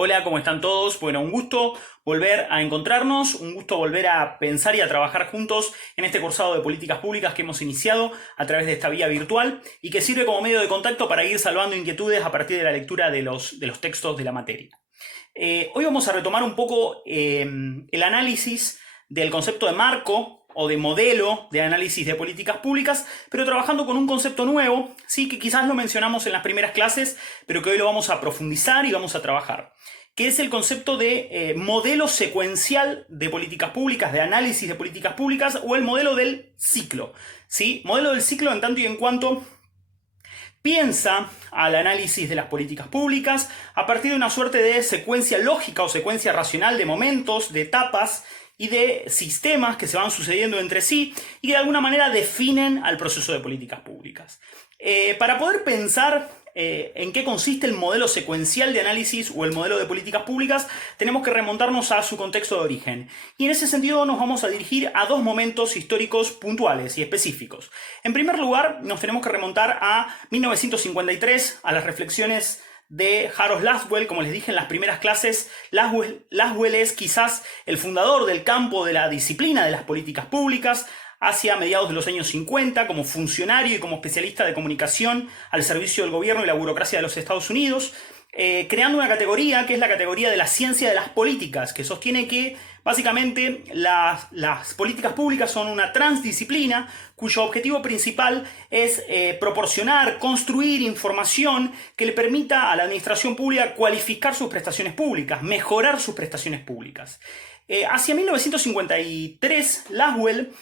Hola, ¿cómo están todos? Bueno, un gusto volver a encontrarnos, un gusto volver a pensar y a trabajar juntos en este cursado de políticas públicas que hemos iniciado a través de esta vía virtual y que sirve como medio de contacto para ir salvando inquietudes a partir de la lectura de los textos de la materia. Hoy vamos a retomar un poco el análisis del concepto de marco o de modelo de análisis de políticas públicas, pero trabajando con un concepto nuevo, sí, que quizás lo mencionamos en las primeras clases, pero que hoy lo vamos a profundizar y vamos a trabajar, que es el concepto de modelo secuencial de políticas públicas, de análisis de políticas públicas, o el modelo del ciclo, ¿sí? Modelo del ciclo en tanto y en cuanto piensa al análisis de las políticas públicas a partir de una suerte de secuencia lógica o secuencia racional de momentos, de etapas y de sistemas que se van sucediendo entre sí y que de alguna manera definen al proceso de políticas públicas. Para poder pensar en qué consiste el modelo secuencial de análisis o el modelo de políticas públicas, tenemos que remontarnos a su contexto de origen. Y en ese sentido nos vamos a dirigir a dos momentos históricos puntuales y específicos. En primer lugar, nos tenemos que remontar a 1953, a las reflexiones de Harold Lasswell. Como les dije en las primeras clases, Lasswell es quizás el fundador del campo de la disciplina de las políticas públicas. Hacia mediados de los años 50, como funcionario y como especialista de comunicación al servicio del gobierno y la burocracia de los Estados Unidos, creando una categoría que es la categoría de la ciencia de las políticas, que sostiene que básicamente las políticas públicas son una transdisciplina cuyo objetivo principal es proporcionar, construir información que le permita a la administración pública cualificar sus prestaciones públicas, mejorar sus prestaciones públicas. Hacia 1953, Lasswell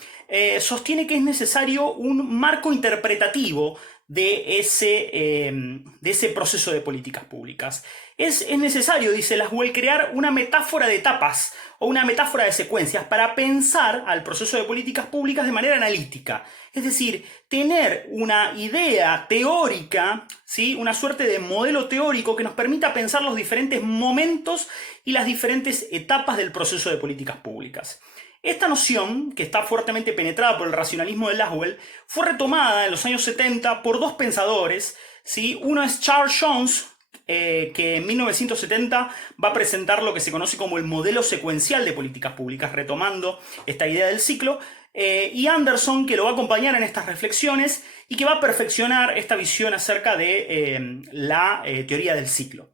sostiene que es necesario un marco interpretativo de ese proceso de políticas públicas. Es necesario, dice Lasswell, crear una metáfora de etapas o una metáfora de secuencias para pensar al proceso de políticas públicas de manera analítica. Es decir, tener una idea teórica, ¿sí? Una suerte de modelo teórico que nos permita pensar los diferentes momentos y las diferentes etapas del proceso de políticas públicas. Esta noción, que está fuertemente penetrada por el racionalismo de Lasswell, fue retomada en los años 70 por dos pensadores, ¿sí? Uno es Charles Jones, que en 1970 va a presentar lo que se conoce como el modelo secuencial de políticas públicas, retomando esta idea del ciclo, y Anderson, que lo va a acompañar en estas reflexiones y que va a perfeccionar esta visión acerca de la teoría del ciclo.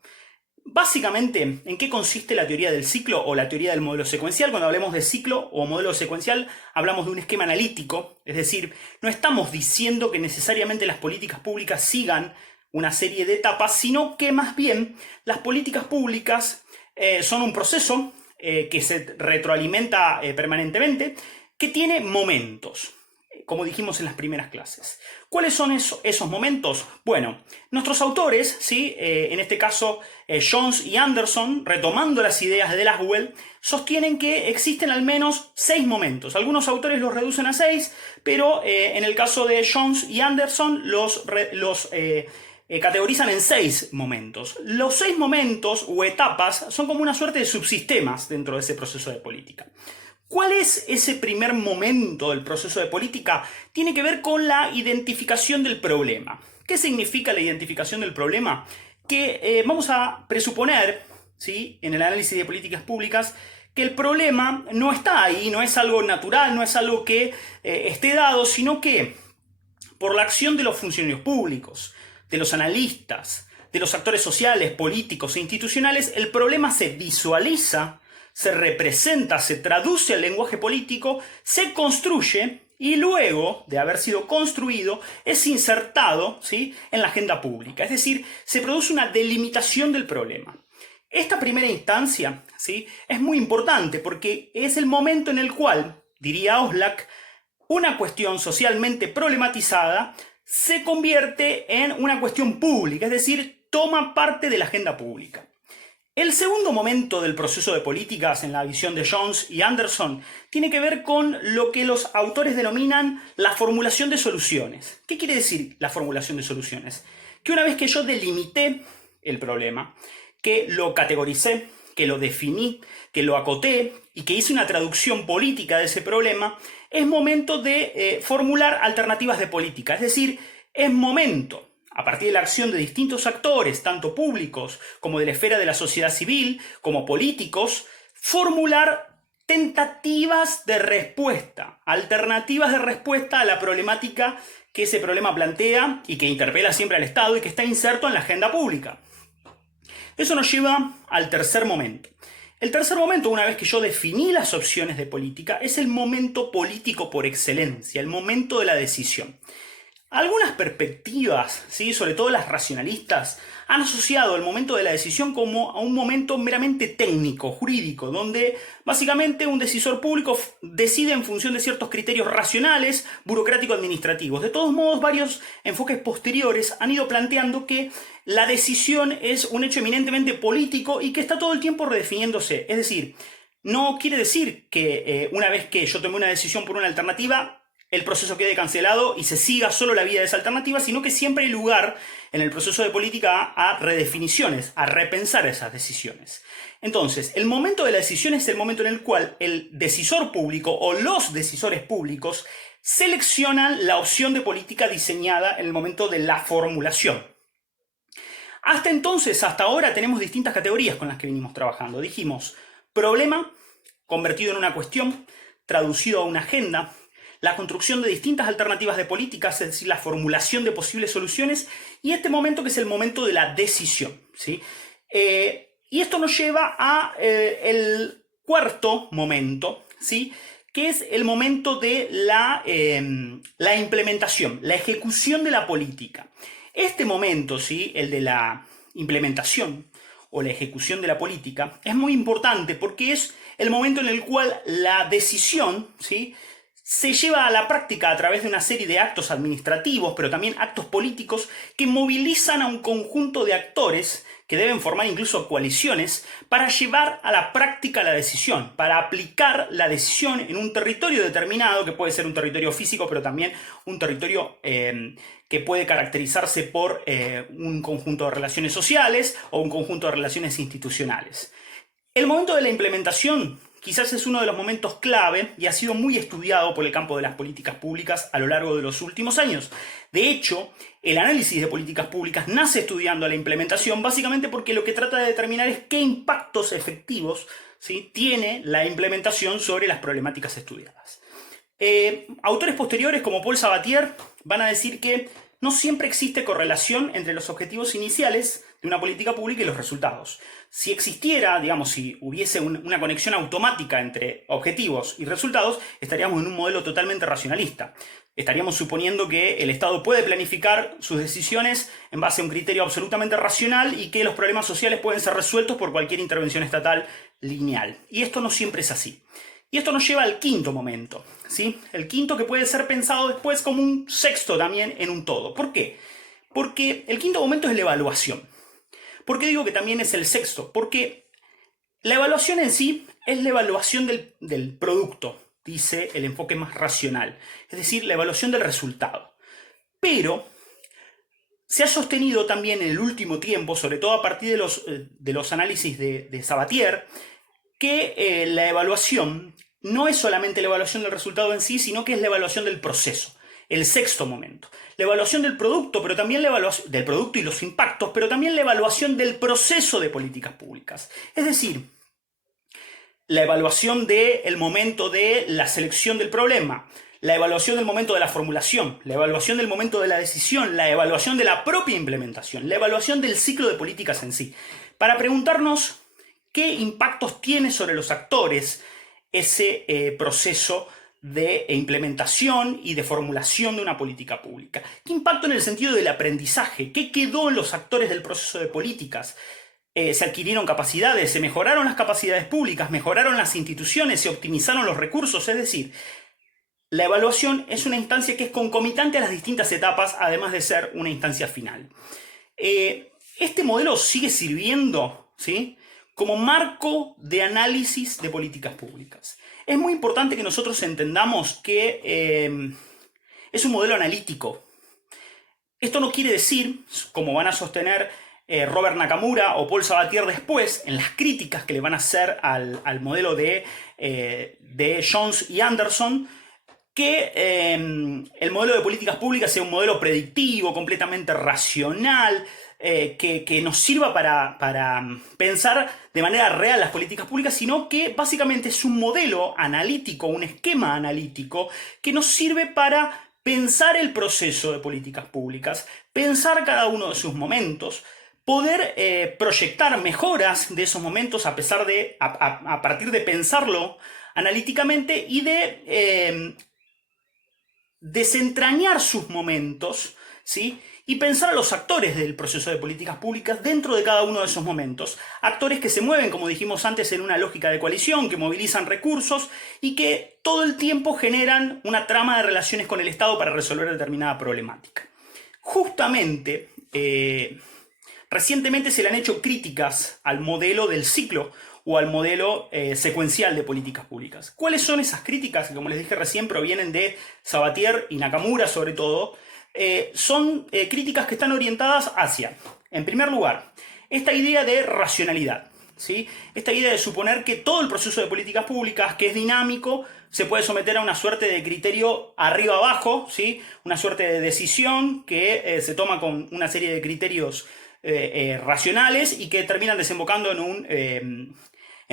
Básicamente, ¿en qué consiste la teoría del ciclo o la teoría del modelo secuencial? Cuando hablemos de ciclo o modelo secuencial, hablamos de un esquema analítico, es decir, no estamos diciendo que necesariamente las políticas públicas sigan una serie de etapas, sino que más bien las políticas públicas son un proceso que se retroalimenta permanentemente, que tiene momentos, como dijimos en las primeras clases. ¿Cuáles son esos momentos? Bueno, nuestros autores, ¿sí? En este caso Jones y Anderson, retomando las ideas de Lasswell, sostienen que existen al menos 6 momentos. Algunos autores los reducen a 6, pero en el caso de Jones y Anderson los categorizan en 6 momentos. Los 6 momentos o etapas son como una suerte de subsistemas dentro de ese proceso de política. ¿Cuál es ese primer momento del proceso de política? Tiene que ver con la identificación del problema. ¿Qué significa la identificación del problema? Que vamos a presuponer, ¿sí?, en el análisis de políticas públicas, que el problema no está ahí, no es algo natural, no es algo que esté dado, sino que por la acción de los funcionarios públicos, de los analistas, de los actores sociales, políticos e institucionales, el problema se visualiza, se representa, se traduce al lenguaje político, se construye y luego de haber sido construido es insertado, ¿sí?, en la agenda pública. Es decir, se produce una delimitación del problema. Esta primera instancia, ¿sí?, es muy importante porque es el momento en el cual, diría Oslak, una cuestión socialmente problematizada se convierte en una cuestión pública, es decir, toma parte de la agenda pública. El segundo momento del proceso de políticas en la visión de Jones y Anderson tiene que ver con lo que los autores denominan la formulación de soluciones. ¿Qué quiere decir la formulación de soluciones? Que una vez que yo delimité el problema, que lo categoricé, que lo definí, que lo acoté y que hice una traducción política de ese problema, es momento de formular alternativas de política. Es decir, es momento, a partir de la acción de distintos actores, tanto públicos como de la esfera de la sociedad civil, como políticos, formular tentativas de respuesta, alternativas de respuesta a la problemática que ese problema plantea y que interpela siempre al Estado y que está inserto en la agenda pública. Eso nos lleva al tercer momento. El tercer momento, una vez que yo definí las opciones de política, es el momento político por excelencia, el momento de la decisión. Algunas perspectivas, ¿sí?, sobre todo las racionalistas, han asociado el momento de la decisión como a un momento meramente técnico, jurídico, donde básicamente un decisor público decide en función de ciertos criterios racionales, burocrático-administrativos. De todos modos, varios enfoques posteriores han ido planteando que la decisión es un hecho eminentemente político y que está todo el tiempo redefiniéndose. Es decir, no quiere decir que una vez que yo tomé una decisión por una alternativa, el proceso quede cancelado y se siga solo la vía de esa alternativa, sino que siempre hay lugar en el proceso de política a redefiniciones, a repensar esas decisiones. Entonces, el momento de la decisión es el momento en el cual el decisor público o los decisores públicos seleccionan la opción de política diseñada en el momento de la formulación. Hasta entonces, hasta ahora, tenemos distintas categorías con las que venimos trabajando. Dijimos, problema convertido en una cuestión, traducido a una agenda, la construcción de distintas alternativas de políticas, es decir, la formulación de posibles soluciones, y este momento que es el momento de la decisión, ¿sí? Y esto nos lleva a el cuarto momento, ¿sí?, que es el momento de la implementación, la ejecución de la política. Este momento, ¿sí?, el de la implementación o la ejecución de la política, es muy importante porque es el momento en el cual la decisión, ¿sí?, se lleva a la práctica a través de una serie de actos administrativos, pero también actos políticos que movilizan a un conjunto de actores que deben formar incluso coaliciones para llevar a la práctica la decisión, para aplicar la decisión en un territorio determinado, que puede ser un territorio físico, pero también un territorio que puede caracterizarse por un conjunto de relaciones sociales o un conjunto de relaciones institucionales. El momento de la implementación quizás es uno de los momentos clave y ha sido muy estudiado por el campo de las políticas públicas a lo largo de los últimos años. De hecho, el análisis de políticas públicas nace estudiando la implementación básicamente porque lo que trata de determinar es qué impactos efectivos, ¿sí?, tiene la implementación sobre las problemáticas estudiadas. Autores posteriores como Paul Sabatier van a decir que no siempre existe correlación entre los objetivos iniciales de una política pública y los resultados. Si existiera, digamos, si hubiese una conexión automática entre objetivos y resultados, estaríamos en un modelo totalmente racionalista. Estaríamos suponiendo que el Estado puede planificar sus decisiones en base a un criterio absolutamente racional y que los problemas sociales pueden ser resueltos por cualquier intervención estatal lineal. Y esto no siempre es así. Y esto nos lleva al quinto momento, ¿sí? El quinto que puede ser pensado después como un sexto también en un todo. ¿Por qué? Porque el quinto momento es la evaluación. ¿Por qué digo que también es el sexto? Porque la evaluación en sí es la evaluación del producto, dice el enfoque más racional. Es decir, la evaluación del resultado. Pero se ha sostenido también en el último tiempo, sobre todo a partir de los análisis de Sabatier, que la evaluación no es solamente la evaluación del resultado en sí, sino que es la evaluación del proceso. El sexto momento. La evaluación del producto, pero también la evaluación del producto y los impactos, pero también la evaluación del proceso de políticas públicas. Es decir, la evaluación del momento de la selección del problema, la evaluación del momento de la formulación, la evaluación del momento de la decisión, la evaluación de la propia implementación, la evaluación del ciclo de políticas en sí, para preguntarnos qué impactos tiene sobre los actores ese proceso de implementación y de formulación de una política pública. ¿Qué impacto en el sentido del aprendizaje? ¿Qué quedó en los actores del proceso de políticas? ¿Se adquirieron capacidades? ¿Se mejoraron las capacidades públicas? ¿Mejoraron las instituciones? ¿Se optimizaron los recursos? Es decir, la evaluación es una instancia que es concomitante a las distintas etapas, además de ser una instancia final. Este modelo sigue sirviendo, ¿sí?, como marco de análisis de políticas públicas. Es muy importante que nosotros entendamos que es un modelo analítico. Esto no quiere decir, como van a sostener Robert Nakamura o Paul Sabatier después, en las críticas que le van a hacer al modelo de Jones y Anderson, que el modelo de políticas públicas sea un modelo predictivo, completamente racional, que nos sirva para pensar de manera real las políticas públicas, sino que básicamente es un modelo analítico, un esquema analítico que nos sirve para pensar el proceso de políticas públicas, pensar cada uno de sus momentos, poder proyectar mejoras de esos momentos a partir de pensarlo analíticamente y de desentrañar sus momentos, ¿sí? Y pensar a los actores del proceso de políticas públicas dentro de cada uno de esos momentos. Actores que se mueven, como dijimos antes, en una lógica de coalición, que movilizan recursos y que todo el tiempo generan una trama de relaciones con el Estado para resolver determinada problemática. Justamente, recientemente se le han hecho críticas al modelo del ciclo o al modelo secuencial de políticas públicas. ¿Cuáles son esas críticas? Que, como les dije recién, provienen de Sabatier y Nakamura, sobre todo. Son críticas que están orientadas hacia, en primer lugar, esta idea de racionalidad, ¿sí? Esta idea de suponer que todo el proceso de políticas públicas, que es dinámico, se puede someter a una suerte de criterio arriba-abajo, ¿sí? Una suerte de decisión que se toma con una serie de criterios racionales y que terminan desembocando en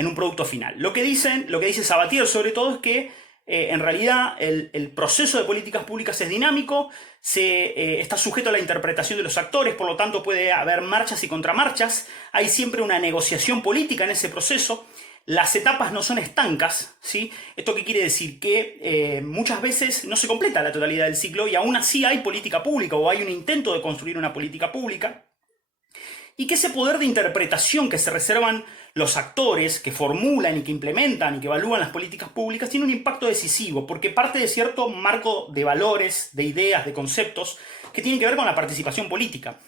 un producto final. Lo que dice Sabatier sobre todo es que en realidad el proceso de políticas públicas es dinámico, está sujeto a la interpretación de los actores, por lo tanto puede haber marchas y contramarchas, hay siempre una negociación política en ese proceso, las etapas no son estancas, ¿sí? ¿Esto qué quiere decir? Que muchas veces no se completa la totalidad del ciclo y aún así hay política pública o hay un intento de construir una política pública. Y que ese poder de interpretación que se reservan los actores, que formulan y que implementan y que evalúan las políticas públicas, tiene un impacto decisivo, porque parte de cierto marco de valores, de ideas, de conceptos, que tienen que ver con la participación política.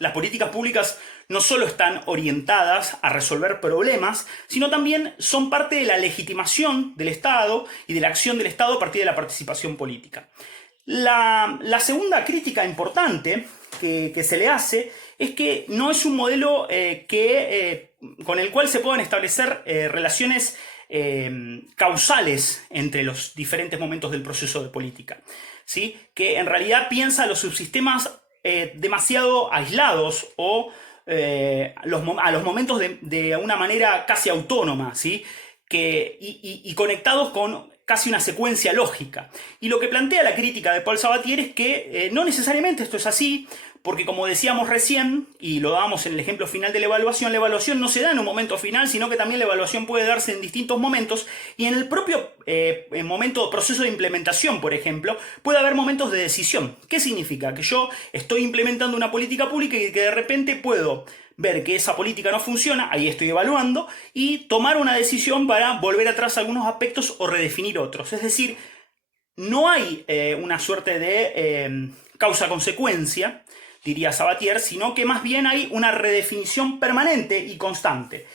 Las políticas públicas no solo están orientadas a resolver problemas, sino también son parte de la legitimación del Estado y de la acción del Estado a partir de la participación política. La segunda crítica importante que se le hace es que no es un modelo con el cual se puedan establecer relaciones causales entre los diferentes momentos del proceso de política, ¿sí? Que en realidad piensa los subsistemas demasiado aislados o a los momentos de una manera casi autónoma, ¿sí? Y conectados con casi una secuencia lógica. Y lo que plantea la crítica de Paul Sabatier es que no necesariamente esto es así, porque como decíamos recién, y lo damos en el ejemplo final de la evaluación no se da en un momento final, sino que también la evaluación puede darse en distintos momentos, y en el propio proceso de implementación, por ejemplo, puede haber momentos de decisión. ¿Qué significa? Que yo estoy implementando una política pública y que de repente puedo ver que esa política no funciona, ahí estoy evaluando, y tomar una decisión para volver atrás algunos aspectos o redefinir otros. Es decir, no hay una suerte de causa-consecuencia, diría Sabatier, sino que más bien hay una redefinición permanente y constante.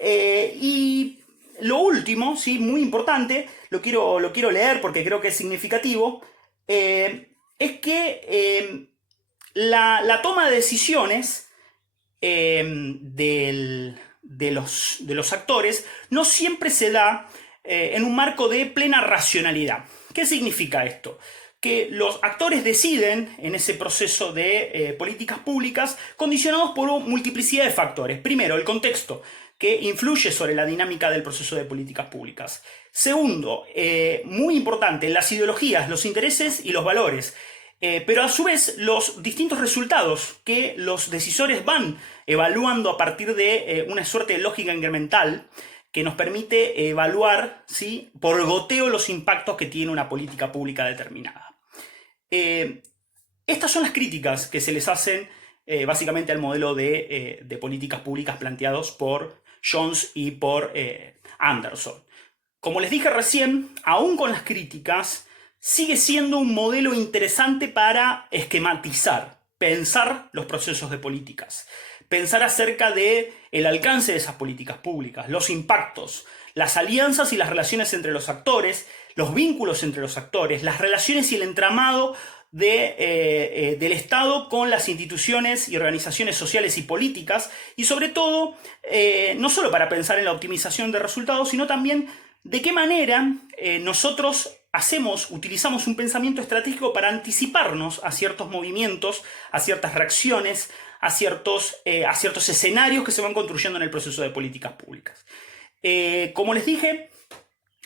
Y lo último, ¿sí? Muy importante, lo quiero leer porque creo que es significativo, es que la toma de decisiones de los actores no siempre se da en un marco de plena racionalidad. ¿Qué significa esto? Que los actores deciden en ese proceso de políticas públicas condicionados por una multiplicidad de factores. Primero, el contexto, que influye sobre la dinámica del proceso de políticas públicas. Segundo, muy importante, las ideologías, los intereses y los valores. Pero a su vez los distintos resultados que los decisores van evaluando a partir de una suerte de lógica incremental que nos permite evaluar, ¿sí?, por goteo los impactos que tiene una política pública determinada. Estas son las críticas que se les hacen básicamente al modelo de políticas públicas planteados por Jones y por Anderson. Como les dije recién, aún con las críticas, sigue siendo un modelo interesante para esquematizar, pensar los procesos de políticas, pensar acerca del alcance de esas políticas públicas, los impactos, las alianzas y las relaciones entre los actores, los vínculos entre los actores, las relaciones y el entramado del Estado con las instituciones y organizaciones sociales y políticas, y sobre todo, no solo para pensar en la optimización de resultados, sino también de qué manera nosotros utilizamos un pensamiento estratégico para anticiparnos a ciertos movimientos, a ciertas reacciones, a ciertos escenarios que se van construyendo en el proceso de políticas públicas. Como les dije,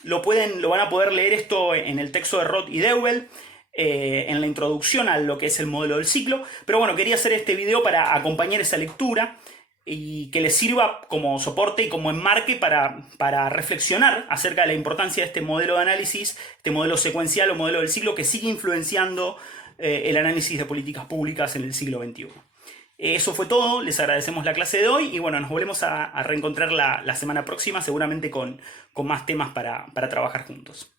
lo van a poder leer esto en el texto de Roth y Deuel, en la introducción a lo que es el modelo del ciclo, pero bueno, quería hacer este video para acompañar esa lectura y que les sirva como soporte y como enmarque para reflexionar acerca de la importancia de este modelo de análisis, este modelo secuencial o modelo del ciclo que sigue influenciando el análisis de políticas públicas en el siglo XXI. Eso fue todo, les agradecemos la clase de hoy y bueno, nos volvemos a reencontrar la semana próxima, seguramente con más temas para trabajar juntos.